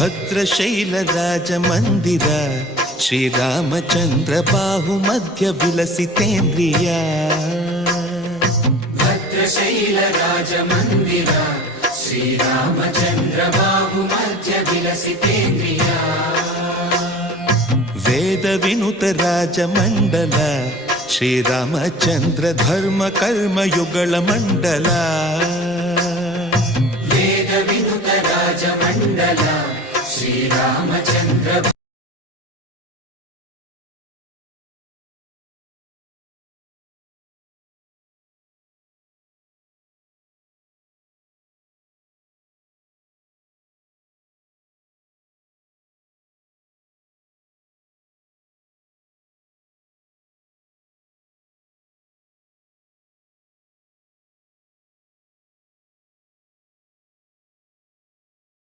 ಭದ್ರಶೈಲ ರಾಜ ಮಂದಿರ ಶ್ರೀರಾಮಚಂದ್ರ ಬಾಹು ಮಧ್ಯ ವಿಲಸಿತೇಂದ್ರಿಯ ಭದ್ರಶೈಲ ರಾಜ ಮಂದಿರ ಶ್ರೀರಾಮಚಂದ್ರ ಬಾಹು ಮಧ್ಯ ವಿಲಸಿತೇಂದ್ರಿಯ ವೇದ ವಿನುತ ರಾಜ ಮಂಡಲ ಶ್ರೀರಾಮಚಂದ್ರ ಧರ್ಮ ಕರ್ಮ ಯುಗಳ ಮಂಡಲ ವೇದ ವಿನುತ ರಾಜ ಮಂಡಲ ಶ್ರೀರಾಮಚಂದ್ರ